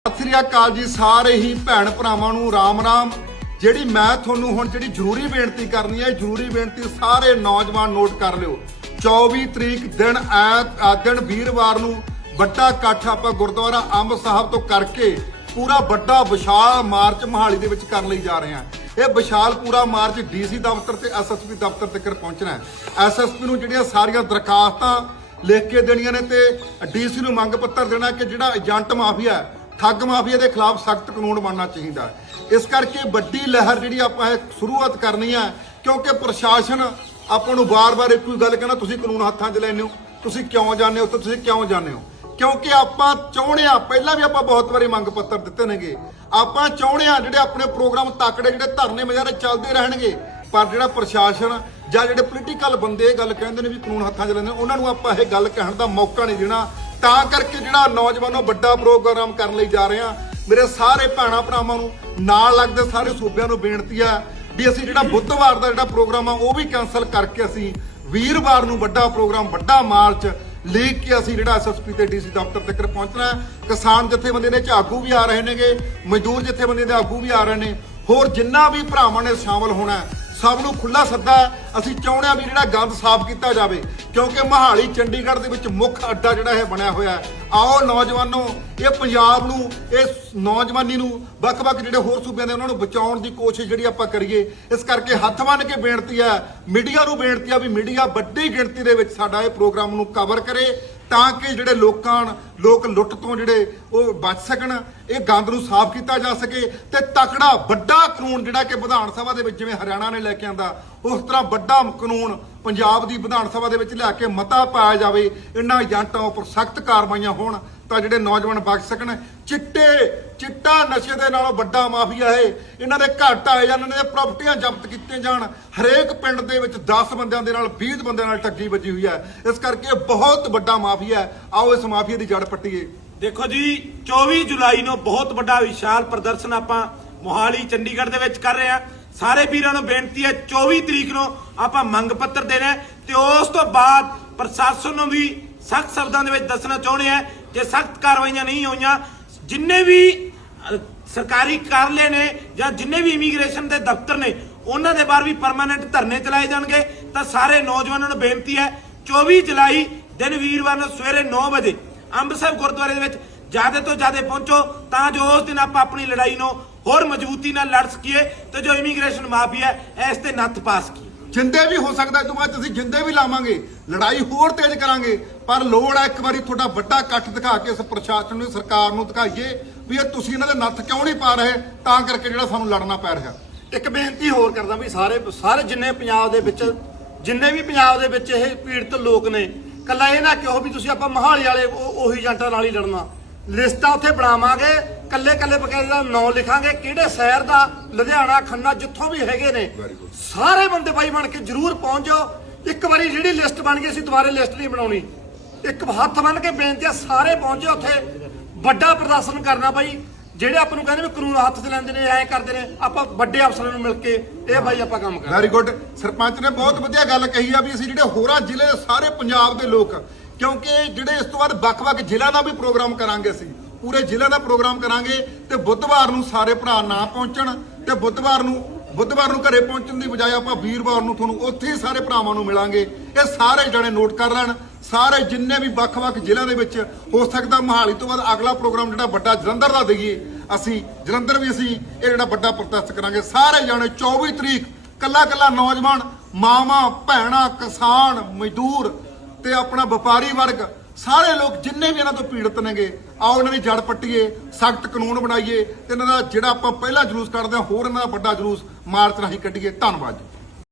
ਸਤਿ ਸ੍ਰੀ ਅਕਾਲ ਜੀ ਸਾਰੇ ਹੀ ਭੈਣ ਭਰਾਵਾਂ ਨੂੰ ਰਾਮ ਰਾਮ। ਜਿਹੜੀ ਮੈਂ ਤੁਹਾਨੂੰ ਹੁਣ ਜਿਹੜੀ ਜ਼ਰੂਰੀ ਬੇਨਤੀ ਕਰਨੀ ਹੈ ਜ਼ਰੂਰੀ ਬੇਨਤੀ ਸਾਰੇ ਨੌਜਵਾਨ ਨੋਟ ਕਰ ਲਿਓ। 24 ਤਰੀਕ ਦਿਨ ਐਤ ਦਿਨ ਵੀਰਵਾਰ ਨੂੰ ਵੱਡਾ ਇਕੱਠ ਆਪਾਂ ਗੁਰਦੁਆਰਾ ਅੰਬ ਸਾਹਿਬ ਤੋਂ ਕਰਕੇ ਪੂਰਾ ਵੱਡਾ ਵਿਸ਼ਾਲ ਮਾਰਚ ਮਹਾਲੀ ਦੇ ਵਿੱਚ ਕਰਨ ਲਈ ਜਾ ਰਹੇ ਹਾਂ। ਇਹ ਵਿਸ਼ਾਲ ਪੂਰਾ ਮਾਰਚ ਡੀਸੀ ਦਫ਼ਤਰ ਤੇ ਐਸਐਸਪੀ ਦਫ਼ਤਰ ਤੱਕ ਪਹੁੰਚਣਾ ਹੈ। ਐਸਐਸਪੀ ਨੂੰ ਜਿਹੜੀਆਂ ਸਾਰੀਆਂ ਦਰਖਾਸਤਾਂ ਲਿਖ ਕੇ ਦੇਣੀਆਂ ਨੇ ਤੇ ਡੀਸੀ ਨੂੰ ਮੰਗ ਪੱਤਰ ਦੇਣਾ ਕਿ ਜਿਹੜਾ ਏਜੰਟ ਮਾਫੀਆ ਹੈ, ਠੱਗ ਮਾਫੀਆ ਦੇ ਖਿਲਾਫ ਸਖਤ ਕਾਨੂੰਨ ਬਣਨਾ ਚਾਹੀਦਾ ਇਸ ਕਰਕੇ ਵੱਡੀ ਲਹਿਰ ਜਿਹੜੀ ਆਪਾਂ ਇਹ ਸ਼ੁਰੂਆਤ ਕਰਨੀ ਹੈ ਕਿਉਂਕਿ ਪ੍ਰਸ਼ਾਸਨ ਆਪਾਂ ਨੂੰ ਬਾਰ-ਬਾਰ ਇੱਕੋ ਹੀ ਗੱਲ ਕਹਿੰਦਾ, ਤੁਸੀਂ ਕਾਨੂੰਨ ਹੱਥਾਂ 'ਚ ਲੈਂਦੇ ਹੋ, ਤੁਸੀਂ ਕਿਉਂ ਜਾਂਦੇ ਹੋ ਤੇ ਤੁਸੀਂ ਕਿਉਂ ਜਾਂਦੇ ਹੋ? ਕਿਉਂਕਿ ਆਪਾਂ ਚਾਹੁੰਦੇ ਆ, ਪਹਿਲਾਂ ਵੀ ਆਪਾਂ ਬਹੁਤ ਵਾਰੀ ਮੰਗ ਪੱਤਰ ਦਿੱਤੇ ਨੇਗੇ। ਆਪਾਂ ਚਾਹੁੰਦੇ ਆ ਜਿਹੜੇ ਆਪਣੇ ਪ੍ਰੋਗਰਾਮ ਤਕੜੇ, ਜਿਹੜੇ ਧਰਨੇ ਮਜਾਰੇ ਚੱਲਦੇ ਰਹਿਣਗੇ, ਪਰ ਜਿਹੜਾ ਪ੍ਰਸ਼ਾਸਨ ਜਾਂ ਜਿਹੜੇ ਪੋਲੀਟੀਕਲ ਬੰਦੇ ਇਹ ਗੱਲ ਕਹਿੰਦੇ ਨੇ ਵੀ ਕਾਨੂੰਨ ਹੱਥਾਂ 'ਚ ਲੈਂਦੇ ਨੇ, ਉਹਨਾਂ ਨੂੰ ਆਪਾਂ ਇਹ ਗੱਲ ਕਹਿਣ ਦਾ ਮੌਕਾ ਨਹੀਂ ਦੇਣਾ। ਤਾਂ ਕਰਕੇ ਜਿਹੜਾ ਨੌਜਵਾਨੋ ਵੱਡਾ ਪ੍ਰੋਗਰਾਮ ਕਰਨ ਲਈ ਜਾ ਰਹੇ ਆ ਮੇਰੇ ਸਾਰੇ ਭੈਣਾ ਭਰਾਵਾਂ ਨੂੰ ਨਾਲ ਲੱਗਦੇ ਸਾਰੇ ਸੂਬਿਆਂ ਨੂੰ ਬੇਨਤੀ ਆ ਵੀ ਅਸੀਂ ਜਿਹੜਾ ਬੁੱਧਵਾਰ ਦਾ ਜਿਹੜਾ ਪ੍ਰੋਗਰਾਮ ਆ, ਉਹ ਵੀ ਕੈਨਸਲ ਕਰਕੇ ਅਸੀਂ ਵੀਰਵਾਰ ਨੂੰ ਵੱਡਾ ਪ੍ਰੋਗਰਾਮ, ਵੱਡਾ ਮਾਰਚ ਲੀਕ ਕੇ ਅਸੀਂ ਜਿਹੜਾ ਐਸਐਸਪੀ ਤੇ ਡੀਸੀ ਦਫ਼ਤਰ ਤੱਕ ਪਹੁੰਚਣਾ ਕਿਸਾਨ ਜਥੇਬੰਦੀ ਦੇ ਆਗੂ ਵੀ ਆ ਰਹੇ ਨੇਗੇ, ਮਜ਼ਦੂਰ ਜਥੇਬੰਦੀ ਦੇ ਆਗੂ ਵੀ ਆ ਰਹੇ ਨੇ। ਹੋਰ ਜਿੰਨਾ ਵੀ ਭਰਾਵਾਂ ਨੇ ਸ਼ਾਮਲ ਹੋਣਾ ਸਭ ਨੂੰ ਖੁੱਲਾ ਸੱਦਾ ਅਸੀਂ ਚਾਹੁੰਦੇ ਹਾਂ ਵੀ ਜਿਹੜਾ ਗੰਦ ਸਾਫ਼ ਕੀਤਾ ਜਾਵੇ, ਕਿਉਂਕਿ ਮਹਾਲੀ ਚੰਡੀਗੜ੍ਹ ਦੇ ਵਿੱਚ ਮੁੱਖ ਅੱਡਾ ਜਿਹੜਾ ਹੈ ਬਣਿਆ ਹੋਇਆ ਹੈ। ਆਓ ਨੌਜਵਾਨੋ, ਇਹ ਪੰਜਾਬ ਨੂੰ, ਇਹ ਨੌਜਵਾਨੀ ਨੂੰ, ਵੱਖ-ਵੱਖ ਜਿਹੜੇ ਹੋਰ ਸੂਬਿਆਂ ਦੇ ਉਹਨਾਂ ਨੂੰ ਬਚਾਉਣ ਦੀ ਕੋਸ਼ਿਸ਼ ਜਿਹੜੀ ਆਪਾਂ ਕਰੀਏ, ਇਸ ਕਰਕੇ ਹੱਥ ਬੰਨ੍ਹ ਕੇ ਬੇਨਤੀ ਹੈ, ਮੀਡੀਆ ਨੂੰ ਬੇਨਤੀ ਆ ਵੀ ਮੀਡੀਆ ਵੱਡੀ ਗਿਣਤੀ ਦੇ ਵਿੱਚ ਸਾਡਾ ਇਹ ਪ੍ਰੋਗਰਾਮ ਨੂੰ ਕਵਰ ਕਰੇ। ਤਾਂ ਕਿ ਜਿਹੜੇ ਲੋਕਾਂ ਲੋਕ ਲੁੱਟ ਤੋਂ ਜਿਹੜੇ ਉਹ ਬਚ ਸਕਣ, ਇਹ ਗੰਦ ਨੂੰ ਸਾਫ਼ ਕੀਤਾ ਜਾ ਸਕੇ ਤੇ ਤਕੜਾ ਵੱਡਾ ਕਾਨੂੰਨ ਜਿਹੜਾ ਕਿ ਵਿਧਾਨ ਸਭਾ ਦੇ ਵਿੱਚ ਜਿਵੇਂ ਹਰਿਆਣਾ ਨੇ ਲੈ ਕੇ ਆਂਦਾ, ਉਸ ਤਰ੍ਹਾਂ ਵੱਡਾ ਕਾਨੂੰਨ ਪੰਜਾਬ ਦੀ ਵਿਧਾਨ ਸਭਾ ਦੇ ਵਿੱਚ ਲਿਆ ਕੇ ਮਤਾ ਪਾਇਆ ਜਾਵੇ ਇਹਨਾਂ ਏਜੰਟਾਂ ਉੱਪਰ ਸਖਤ ਕਾਰਵਾਈਆਂ ਹੋਣ ਤਾਂ ਜਿਹੜੇ ਨੌਜਵਾਨ ਬਚ ਸਕਣ। ਚਿੱਟੇ ਚਿੱਟਾ ਨਸ਼ੇ ਦੇ ਨਾਲੋਂ ਵੱਡਾ ਮਾਫੀਆ ਹੈ ਇਹਨਾਂ ਦੇ ਘਰ ਢਾਏ ਜਾਣ, ਇਹਨਾਂ ਦੇ ਪ੍ਰਾਪਰਟੀਆਂ ਜ਼ਬਤ ਕੀਤੀਆਂ ਜਾਣ। ਹਰੇਕ ਪਿੰਡ ਦੇ ਵਿੱਚ 10 ਬੰਦਿਆਂ ਦੇ ਨਾਲ 20 ਬੰਦਿਆਂ ਨਾਲ ਠੱਗੀ ਵੱਜੀ ਹੋਈ ਹੈ। ਇਸ ਕਰਕੇ ਬਹੁਤ ਵੱਡਾ ਮਾਫੀਆ ਹੈ। ਆਓ ਇਸ ਮਾਫੀਆ ਦੀ ਜੜ ਪੱਟੀਏ। ਦੇਖੋ ਜੀ 24 ਜੁਲਾਈ ਨੂੰ ਬਹੁਤ ਵੱਡਾ ਵਿਸ਼ਾਲ ਪ੍ਰਦਰਸ਼ਨ ਆਪਾਂ ਮੋਹਾਲੀ, ਚੰਡੀਗੜ੍ਹ ਦੇ ਵਿੱਚ ਕਰ ਰਹੇ ਹਾਂ। ਸਾਰੇ ਵੀਰਾਂ ਨੂੰ ਬੇਨਤੀ ਹੈ 24 ਤਰੀਕ ਨੂੰ ਆਪਾਂ ਮੰਗ ਪੱਤਰ ਦੇਣਾ ਹੈ ਤੇ ਉਸ ਤੋਂ ਬਾਅਦ ਪ੍ਰਸ਼ਾਸਨ ਨੂੰ ਵੀ ਸਖਤ ਸ਼ਬਦਾਂ ਦੇ ਵਿੱਚ ਦੱਸਣਾ ਚਾਹੁੰਦੇ ਆ ਜੇ ਸਖਤ ਕਾਰਵਾਈਆਂ ਨਹੀਂ ਹੋਈਆਂ। ਜਿੰਨੇ ਵੀ ਸਰਕਾਰੀ ਕਾਰਲੇ ਨੇ ਜਾਂ ਜਿੰਨੇ ਵੀ ਇਮੀਗ੍ਰੇਸ਼ਨ ਦੇ ਦਫ਼ਤਰ ਨੇ, ਉਹਨਾਂ ਦੇ ਬਾਹਰ ਵੀ ਪਰਮਾਨੈਂਟ ਧਰਨੇ ਚਲਾਏ ਜਾਣਗੇ। ਤਾਂ ਸਾਰੇ ਨੌਜਵਾਨਾਂ ਨੂੰ ਬੇਨਤੀ ਹੈ 24 ਜੁਲਾਈ ਦਿਨ ਵੀਰਵਾਰ ਨੂੰ ਸਵੇਰੇ 9 ਵਜੇ ਅੰਬ ਸਾਹਿਬ ਗੁਰਦੁਆਰੇ ਦੇ ਵਿੱਚ ਜ਼ਿਆਦਾ ਤੋਂ ਜ਼ਿਆਦਾ ਪਹੁੰਚੋ, ਤਾਂ ਜੋ ਉਸ ਦਿਨ ਆਪਾਂ ਆਪਣੀ ਲੜਾਈ ਨੂੰ ਹੋਰ ਮਜ਼ਬੂਤੀ ਨਾਲ ਲੜ ਸਕੀਏ ਤੇ ਜੋ ਇਮੀਗ੍ਰੇਸ਼ਨ ਮਾਫੀਆ ਹੈ, ਇਸ ਤੇ ਨੱਥ ਪਾ ਸਕੀਏ। ਜਿੰਦੇ ਵੀ ਹੋ ਸਕਦਾ ਇਹ ਤੋਂ ਬਾਅਦ ਅਸੀਂ ਜਿੰਦੇ ਵੀ ਲਾਵਾਂਗੇ, ਲੜਾਈ ਹੋਰ ਤੇਜ਼ ਕਰਾਂਗੇ, ਪਰ ਲੋੜ ਹੈ ਇੱਕ ਵਾਰੀ ਤੁਹਾਡਾ ਵੱਡਾ ਇਕੱਠ ਦਿਖਾ ਕੇ ਇਸ ਪ੍ਰਸ਼ਾਸਨ ਨੂੰ, ਸਰਕਾਰ ਨੂੰ ਦਿਖਾਈਏ ਵੀ ਇਹ ਤੁਸੀਂ ਇਹਨਾਂ ਦੇ ਨੱਥ ਕਿਉਂ ਨਹੀਂ ਪਾ ਰਹੇ, ਤਾਂ ਕਰਕੇ ਜਿਹੜਾ ਸਾਨੂੰ ਲੜਨਾ ਪੈ ਰਿਹਾ। ਇੱਕ ਬੇਨਤੀ ਹੋਰ ਕਰਦਾ ਵੀ ਸਾਰੇ ਸਾਰੇ ਜਿੰਨੇ ਪੰਜਾਬ ਦੇ ਵਿੱਚ, ਜਿੰਨੇ ਵੀ ਪੰਜਾਬ ਦੇ ਵਿੱਚ ਇਹ ਪੀੜਤ ਲੋਕ ਨੇ ਕੱਲਾ ਇਹ ਨਾ ਕਿਹੋ ਵੀ ਤੁਸੀਂ ਆਪਾਂ ਮਹਾਲੀ ਵਾਲੇ ਉਹ- ਉਹੀ ਏਜੰਟਾਂ ਨਾਲ ਹੀ ਲੜਨਾ। ਲਿਸਟਾਂ ਉੱਥੇ ਬਣਾਵਾਂਗੇ ਕੱਲੇ ਕੱਲੇ ਬਕਾਇਦਾ ਦਾ ਨਾਂ ਲਿਖਾਂਗੇ ਕਿਹੜੇ ਸ਼ਹਿਰ ਦਾ ਲੁਧਿਆਣਾ ਖੰਨਾ ਜਿੱਥੋਂ ਵੀ ਹੈਗੇ ਨੇ. ਸਾਰੇ ਬੰਦੇ ਬਾਈ ਬਣ ਕੇ ਜਰੂਰ ਪਹੁੰਚ ਜਾਓ। ਇੱਕ ਵਾਰੀ ਜਿਹੜੀ ਲਿਸਟ ਬਣ ਗਈ ਅਸੀਂ ਦੁਬਾਰੇ ਲਿਸਟ ਨਹੀਂ ਬਣਾਉਣੀ। ਇੱਕ ਹੱਥ ਬੰਨ ਕੇ ਬੇਨਤੀ ਆ ਸਾਰੇ ਪਹੁੰਚ ਉੱਥੇ। ਵੱਡਾ ਪ੍ਰਦਰਸ਼ਨ ਕਰਨਾ ਬਾਈ। ਜਿਹੜੇ ਆਪਾਂ ਨੂੰ ਕਹਿੰਦੇ ਵੀ ਕਾਨੂੰਨ ਹੱਥ 'ਚ ਲੈਂਦੇ ਨੇ ਐਂ ਕਰਦੇ ਨੇ ਆਪਾਂ ਵੱਡੇ ਅਫਸਰਾਂ ਨੂੰ ਮਿਲ ਕੇ ਇਹ ਬਾਈ ਆਪਾਂ ਕੰਮ ਕਰਾਂਗੇ। ਵੈਰੀ ਗੁੱਡ ਸਰਪੰਚ ਨੇ ਬਹੁਤ ਵਧੀਆ ਗੱਲ ਕਹੀ ਆ ਵੀ ਅਸੀਂ ਜਿਹੜੇ ਹੋਰਾਂ ਜ਼ਿਲ੍ਹੇ ਦੇ ਸਾਰੇ ਪੰਜਾਬ ਦੇ ਲੋਕ ਕਿਉਂਕਿ ਜਿਹੜੇ ਇਸ ਤੋਂ ਬਾਅਦ ਵੱਖ-ਵੱਖ ਜ਼ਿਲ੍ਹਿਆਂ ਦਾ ਵੀ ਪ੍ਰੋਗਰਾਮ ਕਰਾਂਗੇ ਅਸੀਂ ਪੂਰੇ ਜ਼ਿਲ੍ਹੇ ਦਾ ਪ੍ਰੋਗਰਾਮ ਕਰਾਂਗੇ ਤੇ ਬੁੱਧਵਾਰ ਨੂੰ ਸਾਰੇ ਭਰਾ ਨਾ ਪਹੁੰਚਣ ਤੇ ਬੁੱਧਵਾਰ ਨੂੰ ਬੁੱਧਵਾਰ ਨੂੰ ਘਰੇ ਪਹੁੰਚਣ ਦੀ ਬਜਾਏ ਆਪਾਂ ਵੀਰਵਾਰ ਨੂੰ ਤੁਹਾਨੂੰ ਉੱਥੇ ਹੀ ਸਾਰੇ ਭਰਾਵਾਂ ਨੂੰ ਮਿਲਾਂਗੇ। ਇਹ ਸਾਰੇ ਜਣੇ ਨੋਟ ਕਰ ਲੈਣ, ਸਾਰੇ ਜਿੰਨੇ ਵੀ ਵੱਖ-ਵੱਖ ਜ਼ਿਲ੍ਹਿਆਂ ਦੇ ਵਿੱਚ ਹੋ ਸਕਦਾ ਮਹਾਲੀ ਤੋਂ ਬਾਅਦ ਅਗਲਾ ਪ੍ਰੋਗਰਾਮ ਜਿਹੜਾ ਵੱਡਾ ਜਲੰਧਰ ਦਾ ਦੇਈਏ, ਅਸੀਂ ਜਲੰਧਰ ਵੀ ਅਸੀਂ ਇਹ ਜਿਹੜਾ ਵੱਡਾ ਪ੍ਰੋਟੈਸਟ ਕਰਾਂਗੇ। ਸਾਰੇ ਜਾਣੇ 24 ਤਰੀਕ ਕੱਲਾ ਕੱਲਾ ਨੌਜਵਾਨ ਮਾਵਾਂ, ਭੈਣਾਂ, ਕਿਸਾਨ, ਮਜ਼ਦੂਰ ਤੇ ਆਪਣਾ ਵਪਾਰੀ ਵਰਗ, ਸਾਰੇ ਲੋਕ ਜਿੰਨੇ ਵੀ ਇਹਨਾਂ ਤੋਂ ਪੀੜਤ ਨੇਗੇ, ਆਓ ਇਹਨਾਂ ਦੀ ਜੜ ਪੱਟੀਏ, ਸਖਤ ਕਾਨੂੰਨ ਬਣਾਈਏ ਤੇ ਇਹਨਾਂ ਦਾ ਜਿਹੜਾ ਆਪਾਂ ਪਹਿਲਾ ਜਲੂਸ ਕੱਢਦੇ ਹਾਂ, ਹੋਰ ਇਹਨਾਂ ਦਾ ਵੱਡਾ ਜਲੂਸ ਮਾਰਚ ਰਾਹੀਂ ਕੱਢੀਏ। ਧੰਨਵਾਦ ਜੀ।